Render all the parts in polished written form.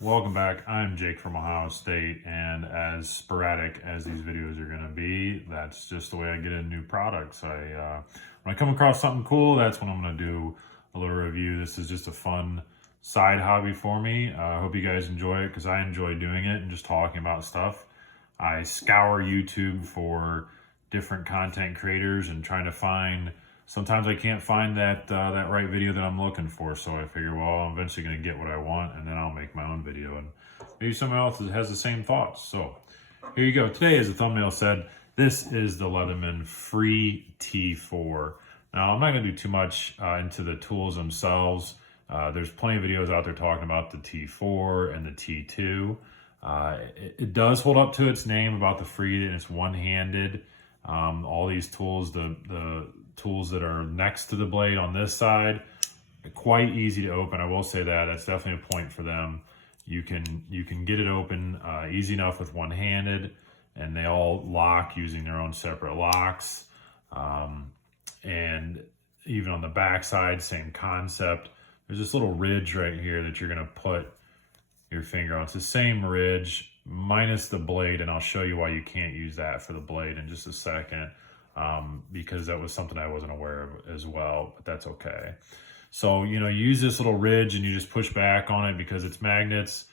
Welcome back. I'm Jake from Ohio State, and as sporadic as these videos are going to be, that's just the way I get into new products. When I come across something cool, that's when I'm going to do a little review. This is just a fun side hobby for me. I hope you guys enjoy it because I enjoy doing it and just talking about stuff. I scour YouTube for different content creators and trying to find. Sometimes I can't find that right video that I'm looking for, so I figure, well, I'm eventually going to get what I want, and then I'll make my own video, and maybe someone else has the same thoughts. So here you go. Today, as the thumbnail said, this is the Leatherman Free T4. Now, I'm not going to do too much into the tools themselves. There's plenty of videos out there talking about the T4 and the T2. It does hold up to its name about the free, and it's one-handed. All these tools, the tools that are next to the blade on this side, quite easy to open. I will say that that's definitely a point for them. You can get it open easy enough with one-handed, and they all lock using their own separate locks. And even on the back side, same concept. There's this little ridge right here that you're gonna put your finger on. It's the same ridge minus the blade, and I'll show you why you can't use that for the blade in just a second, because that was something I wasn't aware of as well, but that's okay. So, you use this little ridge and you just push back on it because it's magnets.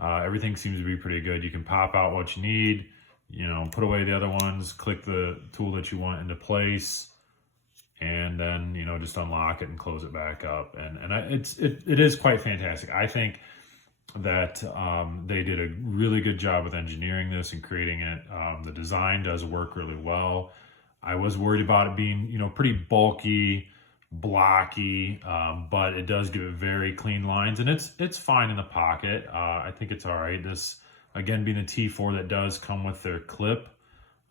Everything seems to be pretty good. You can pop out what you need, put away the other ones, click the tool that you want into place, and then, just unlock it and close it back up. And it is quite fantastic. I think that they did a really good job with engineering this and creating it. The design does work really well. I was worried about it being, pretty bulky, blocky, but it does give it very clean lines, and it's fine in the pocket. I think it's all right. This, again, being the T4 that does come with their clip.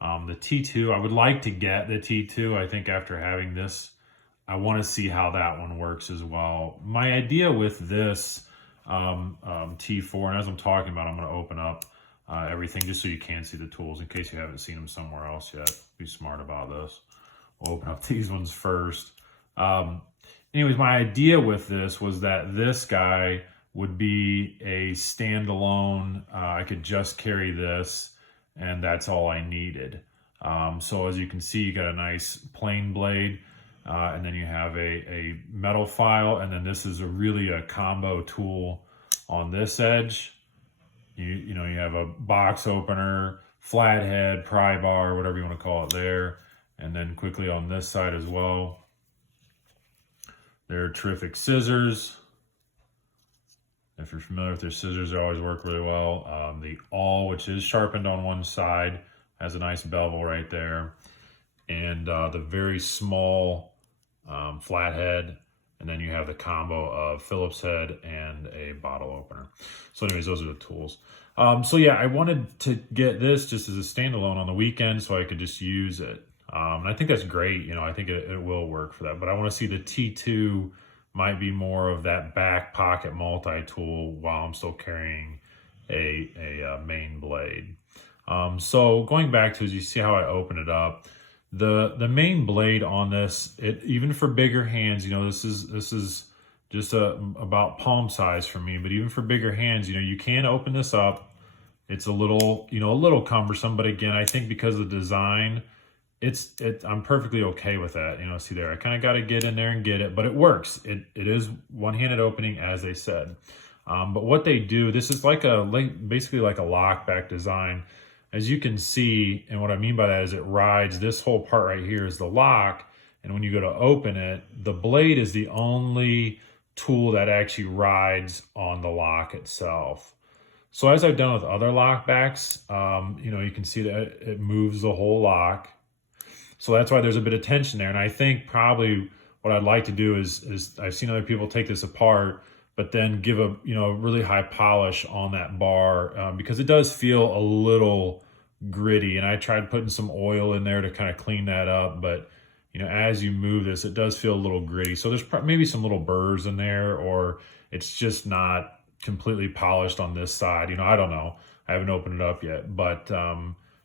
The T2, I would like to get the T2. I think after having this, I want to see how that one works as well. My idea with this T4, and as I'm talking about, I'm going to open up everything just so you can see the tools in case you haven't seen them somewhere else yet. Be smart about this. We'll open up these ones first. Anyways, my idea with this was that this guy would be a standalone. I could just carry this, and that's all I needed. So as you can see, you got a nice plain blade, and then you have a metal file, and then this is really a combo tool on this edge. You have a box opener, flathead, pry bar, whatever you want to call it there, and then quickly on this side as well. They're terrific scissors. If you're familiar with their scissors, they always work really well. The awl, which is sharpened on one side, has a nice bevel right there. And the very small flathead. And then you have the combo of Phillips head and a bottle opener. So anyways, those are the tools. So yeah, I wanted to get this just as a standalone on the weekend so I could just use it. And I think that's great. I think it will work for that. But I want to see the T2 might be more of that back pocket multi-tool while I'm still carrying a main blade. So going back to, as you see how I open it up, the main blade on this, even for bigger hands, this is just about palm size for me, but even for bigger hands, you can open this up. It's a little cumbersome, but again, I think because of the design, I'm perfectly okay with that. See there, I kind of got to get in there and get it, but it works. It is one-handed opening, as they said. But what they do, this is basically like a lockback design. As you can see, and what I mean by that is it rides, this whole part right here is the lock, and when you go to open it, the blade is the only tool that actually rides on the lock itself. So as I've done with other lockbacks, you can see that it moves the whole lock. So that's why there's a bit of tension there. And I think probably what I'd like to do is I've seen other people take this apart, but then give a really high polish on that bar, because it does feel a little gritty. And I tried putting some oil in there to kind of clean that up, but as you move this, it does feel a little gritty. So there's maybe some little burrs in there, or it's just not completely polished on this side. I don't know. I haven't opened it up yet, but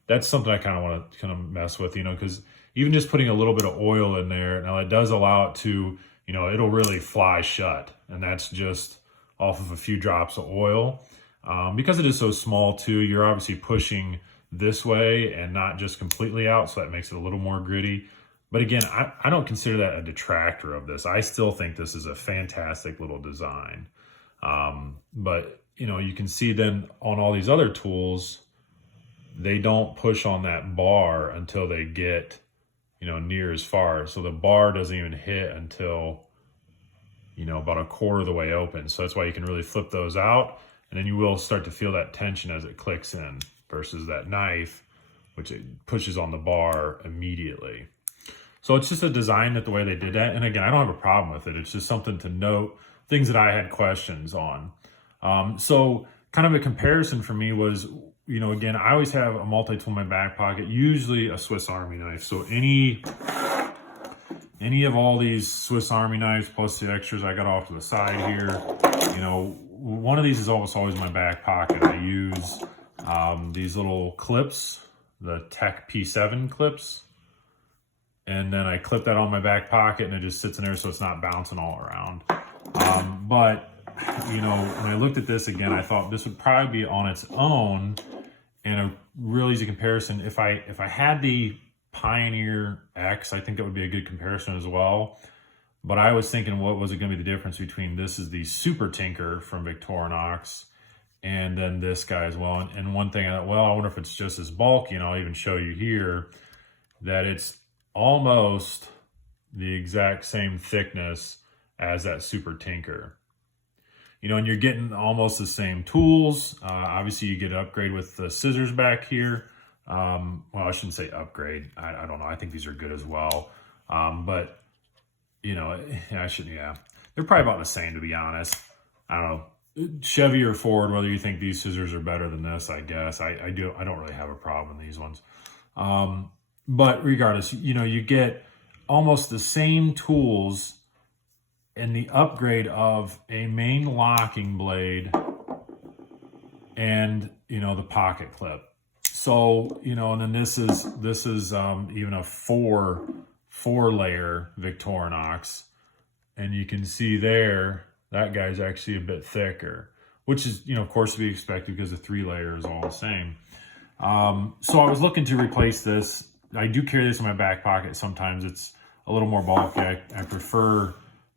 that's something I kind of want to mess with, because even just putting a little bit of oil in there, now it does allow it to, it'll really fly shut. And that's just off of a few drops of oil. Because it is so small too, you're obviously pushing this way and not just completely out, so that makes it a little more gritty. But again, I don't consider that a detractor of this. I still think this is a fantastic little design. But you know, you can see then on all these other tools, they don't push on that bar until they get, you know, near as far. So the bar doesn't even hit until, you know, about a quarter of the way open. So that's why you can really flip those out, and then you will start to feel that tension as it clicks in versus that knife, which it pushes on the bar immediately. So it's just a design that the way they did that. And again, I don't have a problem with it. It's just something to note, things that I had questions on. So kind of a comparison for me was, you know, again, I always have a multi-tool in my back pocket, usually a Swiss Army knife. So any of all these Swiss Army knives plus the extras I got off to the side here, you know, one of these is almost always in my back pocket. I use these little clips, the Tech P7 clips. And then I clip that on my back pocket and it just sits in there so it's not bouncing all around. But, you know, when I looked at this again, I thought this would probably be on its own and a real easy comparison. If I had the Pioneer X, I think that would be a good comparison as well. But I was thinking, what was it going to be the difference between this is the Super Tinker from Victorinox and then this guy as well. And one thing, I wonder if it's just as bulky, and I'll even show you here that it's almost the exact same thickness as that Super Tinker. You know, and you're getting almost the same tools. Obviously, you get an upgrade with the scissors back here. Well, I shouldn't say upgrade. I don't know. I think these are good as well. But, you know, yeah. They're probably about the same, to be honest. I don't know. Chevy or Ford, whether you think these scissors are better than this, I guess. I don't really have a problem with these ones. But regardless, you know, you get almost the same tools and the upgrade of a main locking blade and, you know, the pocket clip. So, you know, and then this is even a four layer Victorinox, and you can see there that guy's actually a bit thicker, which is, you know, of course to be expected because the 3 layer is all the same. So I was looking to replace this. I do carry this in my back pocket. Sometimes it's a little more bulky. I prefer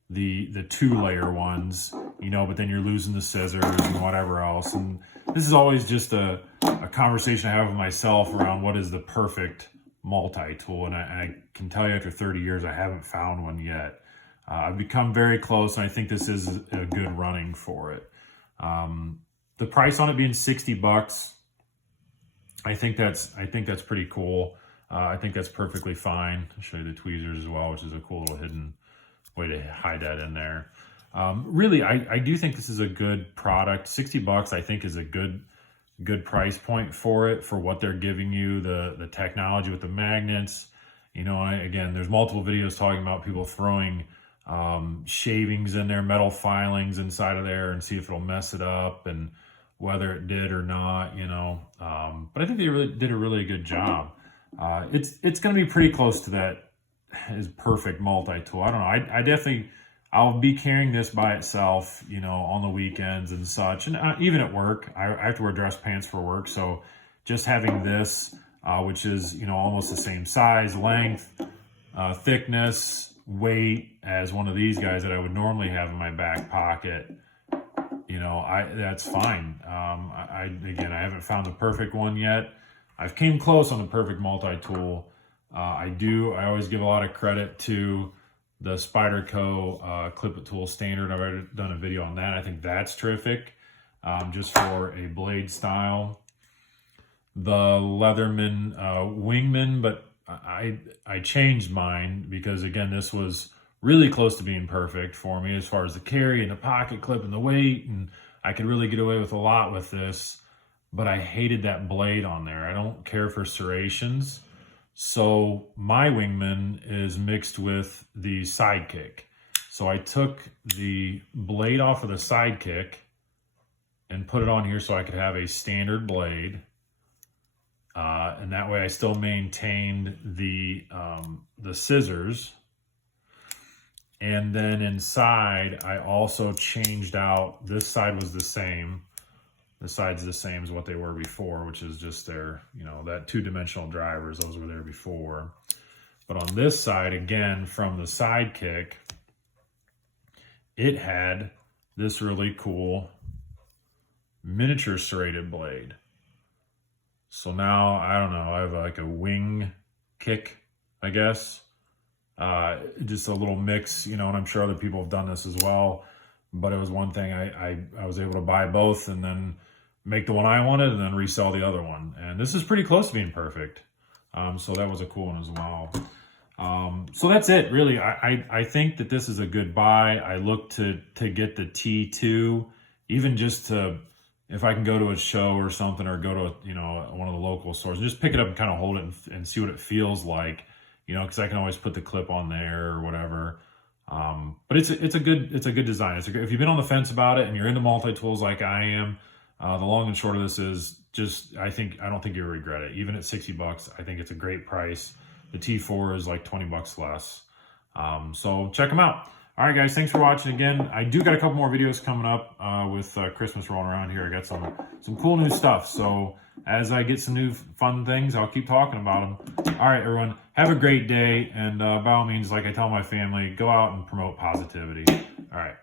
the 2 layer ones, you know, but then you're losing the scissors and whatever else. And this is always just a conversation I have with myself around what is the perfect multi-tool. And I can tell you after 30 years, I haven't found one yet. I've become very close, and I think this is a good running for it. The price on it being $60, I think that's pretty cool. I think that's perfectly fine. I'll show you the tweezers as well, which is a cool little hidden way to hide that in there. Really, I do think this is a good product. $60, I think, is a good price point for it, for what they're giving you, the technology with the magnets. You know, again, there's multiple videos talking about people throwing shavings in there, metal filings inside of there, and see if it'll mess it up, and whether it did or not, you know. But I think they really did a really good job. It's going to be pretty close to that is perfect multi-tool. I don't know. I'll be carrying this by itself, you know, on the weekends and such. And even at work, I have to wear dress pants for work. So just having this, which is, you know, almost the same size, length, thickness, weight as one of these guys that I would normally have in my back pocket, you know, that's fine. Again, I haven't found the perfect one yet. I've came close on the perfect multi-tool. I always give a lot of credit to the Spyderco Clip-It Tool Standard. I've already done a video on that. I think that's terrific, just for a blade style. The Leatherman Wingman, but I changed mine because, again, this was really close to being perfect for me as far as the carry and the pocket clip and the weight, and I could really get away with a lot with this, but I hated that blade on there. I don't care for serrations. So my Wingman is mixed with the Sidekick. So I took the blade off of the Sidekick and put it on here so I could have a standard blade. And that way I still maintained the scissors. And then inside, I also changed out, this side was the same. The side's the same as what they were before, which is just their, you know, that two-dimensional drivers. Those were there before. But on this side, again, from the Sidekick, it had this really cool miniature serrated blade. So now, I don't know, I have like a wing kick, I guess. Just a little mix, you know, and I'm sure other people have done this as well. But it was one thing I was able to buy both and then make the one I wanted and then resell the other one. And this is pretty close to being perfect. So that was a cool one as well. So that's it, really. I think that this is a good buy. I look to get the T2, even just to, if I can go to a show or something, or go to, you know, one of the local stores and just pick it up and kind of hold it and see what it feels like, you know, because I can always put the clip on there or whatever. But it's a good design. If you've been on the fence about it and you're into multi-tools like I am, the long and short of this is just, I don't think you'll regret it. Even at 60 bucks, I think it's a great price. The T4 is like 20 bucks less. So check them out. All right, guys, thanks for watching again. I do got a couple more videos coming up with Christmas rolling around here. I got some cool new stuff. So as I get some new fun things, I'll keep talking about them. All right, everyone, have a great day. And by all means, like I tell my family, go out and promote positivity. All right.